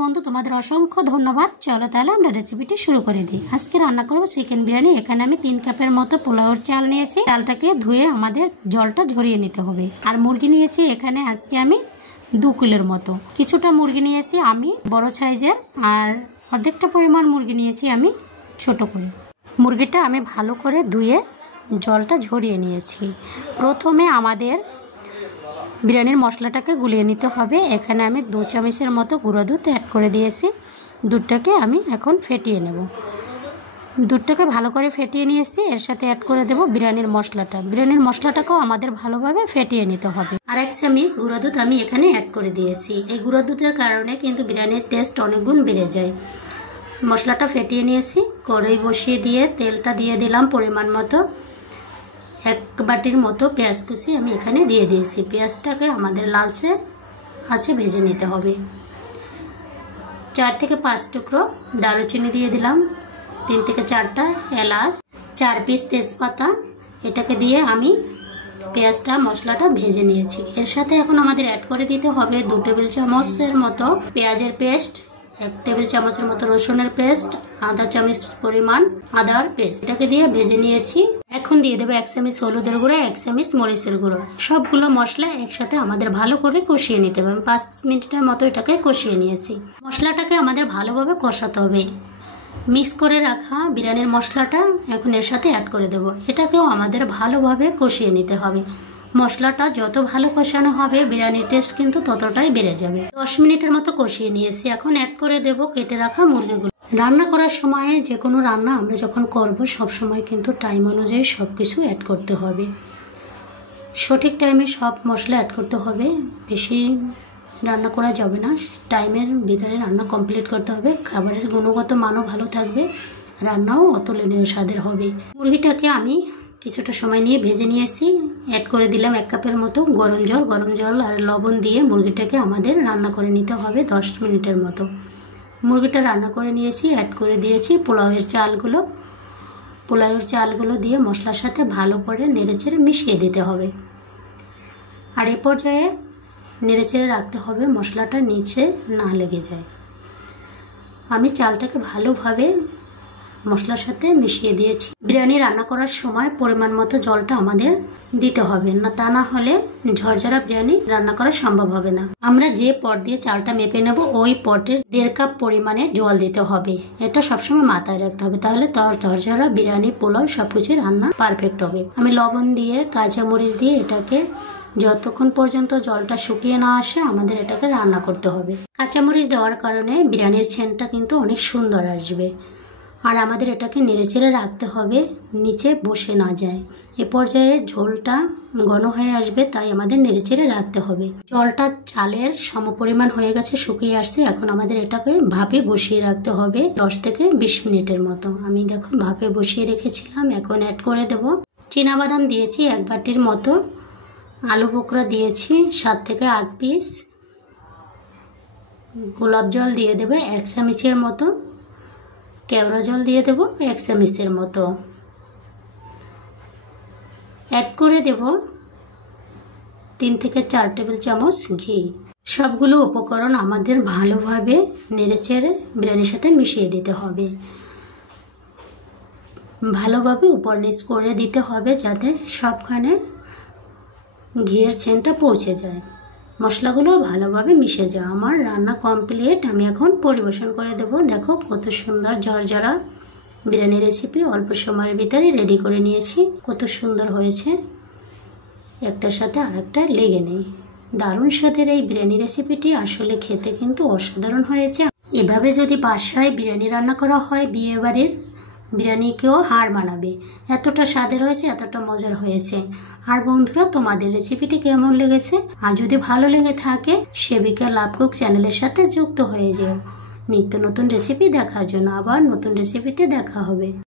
বন্ধু, তোমাদের অসংখ্য ধন্যবাদ। চলো তাহলে আমরা রেসিপিটি শুরু করে দিই। আজকে রান্না করব চিকেন বিরিয়ানি। এখানে আমি 3 কাপের মতো পোলাওর চাল নিয়েছি। চালটাকে ধুয়ে আমাদের জলটা ঝরিয়ে নিতে হবে। আর মুরগি নিয়েছি এখানে আজকে আমি 2 কিলোর মতো। কিছুটা মুরগি নিয়েছি আমি বড় সাইজের, আর অর্ধেকটা পরিমাণ মুরগি নিয়েছি আমি ছোট করে। মুরগিটা আমি ভালো করে ধুয়ে জলটা ঝরিয়ে নিয়েছি। প্রথমে আমাদের বিরিয়ানির মশলাটাকে গুলিয়ে নিতে হবে। এখানে আমি 2 চামচের মতো গুঁড়ো দুধ অ্যাড করে দিয়েছি। দুধটাকে আমি এখন ফেটিয়ে নেব। দুধটাকে ভালো করে ফেটিয়ে নিয়েছি। এর সাথে অ্যাড করে দেব বিরিয়ানির মশলাটা। বিরিয়ানির মশলাটাকেও আমাদের ভালোভাবে ফেটিয়ে নিতে হবে। আর 1 চামচ গুঁড়ো দুধ আমি এখানে অ্যাড করে দিয়েছি। এই গুঁড়ো দুধের কারণে কিন্তু বিরিয়ানির টেস্ট অনেক গুণ বেড়ে যায়। মশলাটা ফেটিয়ে নিয়েছি। কড়াই বসিয়ে দিয়ে তেলটা দিয়ে দিলাম পরিমাণ মতো। 1 বাটির মতো পেঁয়াজ কুচি আমি এখানে দিয়ে দিয়েছি। পেঁয়াজটাকে আমাদের লালচে আছে ভেজে নিতে হবে। 4 থেকে 5 টুকরো দারুচিনি দিয়ে দিলাম। 3 থেকে 4টা এলাচ, 4 পিস তেজপাতা, এটাকে দিয়ে আমি পেঁয়াজটা মশলাটা ভেজে নিয়েছি। এর সাথে এখন আমাদের অ্যাড করে দিতে হবে 2 টেবিল চামচের মতো পেঁয়াজের পেস্ট, 1 টেবিল চামচের মতো রসুনের পেস্ট, আধা চামচ পরিমাণ আদার পেস্ট। এটাকে দিয়ে ভেজে নিয়েছি। এখন দিয়ে দেবো 1 চামচ হলুদের গুঁড়ো, 1 চামচ মরিচের গুঁড়ো। সবগুলো মশলা একসাথে আমাদের ভালো করে কষিয়ে নিতে হবে। 5 মিনিটের মতো এটাকে কষিয়ে নিয়েছি। মশলাটাকে আমাদের ভালোভাবে কষাতে হবে। মিক্স করে রাখা বিরিয়ানির মশলাটা এখন এর সাথে অ্যাড করে দেব। এটাকেও আমাদের ভালোভাবে কষিয়ে নিতে হবে। মশলাটা যত ভালো কষানো হবে বিরিয়ানির টেস্ট কিন্তু ততটাই বেড়ে যাবে। 10 মিনিটের মতো কষিয়ে নিয়েছি। এখন অ্যাড করে দেব কেটে রাখা মুরগিগুলো। রান্না করার সময় যে কোনো রান্না আমরা যখন করব সব সময় কিন্তু টাইম অনুযায়ী সব কিছু অ্যাড করতে হবে। সঠিক টাইমে সব মশলা অ্যাড করতে হবে। বেশি রান্না করা যাবে না। টাইমের ভিতরে রান্না কমপ্লিট করতে হবে। খাবারের গুণগত মানও ভালো থাকবে, রান্নাও অতুলনীয় স্বাদের হবে। মুরগিটাকে আমি কিছুটা সময় নিয়ে ভেজে নিয়েছি। অ্যাড করে দিলাম 1 কাপের মতো গরম জল আর লবণ দিয়ে মুরগিটাকে আমাদের রান্না করে নিতে হবে 10 মিনিটের মতো। মুরগিটা রান্না করে নিয়েছি। অ্যাড করে দিয়েছি পোলাওয়ের চালগুলো দিয়ে মশলার সাথে ভালো করে নেড়েচেড়ে মিশিয়ে দিতে হবে। আর এ পর্যায়ে নেড়েচেড়ে রাখতে হবে মশলাটা নিচে না লেগে যায়। আমি চালটাকে ভালোভাবে মশলার সাথে মিশিয়ে দিয়েছি। বিরিয়ানি রান্না করার সময় পরিমাণ মতো জলটা আমাদের দিতে হবে, না তা না হলে ঝরঝরা বিরিয়ানি রান্না করা সম্ভব হবে না। আমরা যে পট দিয়ে চালটা মেপে নেব ওই পটের 1.5 কাপ পরিমাণে জল দিতে হবে। এটা সবসময় মাথায় রাখতে হবে, তাহলে তার ঝরঝরা বিরিয়ানি পোলাও সবকিছু রান্না পারফেক্ট হবে। আমি লবণ দিয়ে কাঁচামরিচ দিয়ে এটাকে যতক্ষণ পর্যন্ত জলটা শুকিয়ে না আসে আমাদের এটাকে রান্না করতে হবে। কাঁচামরিচ দেওয়ার কারণে বিরিয়ানির সেন্টটা কিন্তু অনেক সুন্দর আসবে। আর আমাদের এটাকে নেড়েচেড়ে রাখতে হবে নিচে বসে না যায়। এ পর্যায়ে ঝোলটা ঘন হয়ে আসবে, তাই আমাদের নেড়েচেড়ে রাখতে হবে। জলটা চালের সমপরিমাণ হয়ে গেছে, শুকিয়ে আসছে। এখন আমাদের এটাকে ভাপে বসিয়ে রাখতে হবে 10 থেকে 20 মিনিটের মতো। আমি দেখো ভাপে বসিয়ে রেখেছিলাম। এখন অ্যাড করে দেব চীনাবাদাম দিয়েছি 1 বাটির মতো, আলু বোখরা দিয়েছি 7 থেকে 8 পিস, গোলাপ জল দিয়ে দেবে 1 চামচের মতো, কেওড়া জল দিয়ে দেব 1 চামচের মতো। অ্যাড করে দেব 3 থেকে 4 টেবিল চামচ ঘি। সবগুলো উপকরণ আমাদের ভালোভাবে নেড়েচেড়ে বিরিয়ানির সাথে মিশিয়ে দিতে হবে। ভালোভাবে উপর নিচ করে দিতে হবে যাতে সবখানে ঘিয়ের সেন্টটা পৌঁছে যায়, মশলাগুলো ভালোভাবে মিশে যায়। আমার রান্না কমপ্লিট। আমি এখন পরিবেশন করে দেব। দেখো কত সুন্দর ঝরঝরা বিরিয়ানি রেসিপি অল্প সময়ের ভিতরে রেডি করে নিয়েছি। কত সুন্দর হয়েছে, একটার সাথে আরেকটা লেগে নেই। দারুণ স্বাদের এই বিরিয়ানি রেসিপিটি আসলে খেতে কিন্তু অসাধারণ হয়েছে। এভাবে যদি বাসায় বিরিয়ানি রান্না করা হয় বিয়ে বাড়ির বিরিয়ানিকেও হার মানাবে। এতটা স্বাদের হয়েছে, এতটা মজার হয়েছে। আর বন্ধুরা, তোমাদের রেসিপিটি কেমন লেগেছে? আর যদি ভালো লেগে থাকে সেবিকা লাভ কুক চ্যানেলের সাথে যুক্ত হয়ে যেও নিত্য নতুন রেসিপি দেখার জন্য। আবার নতুন রেসিপিতে দেখা হবে।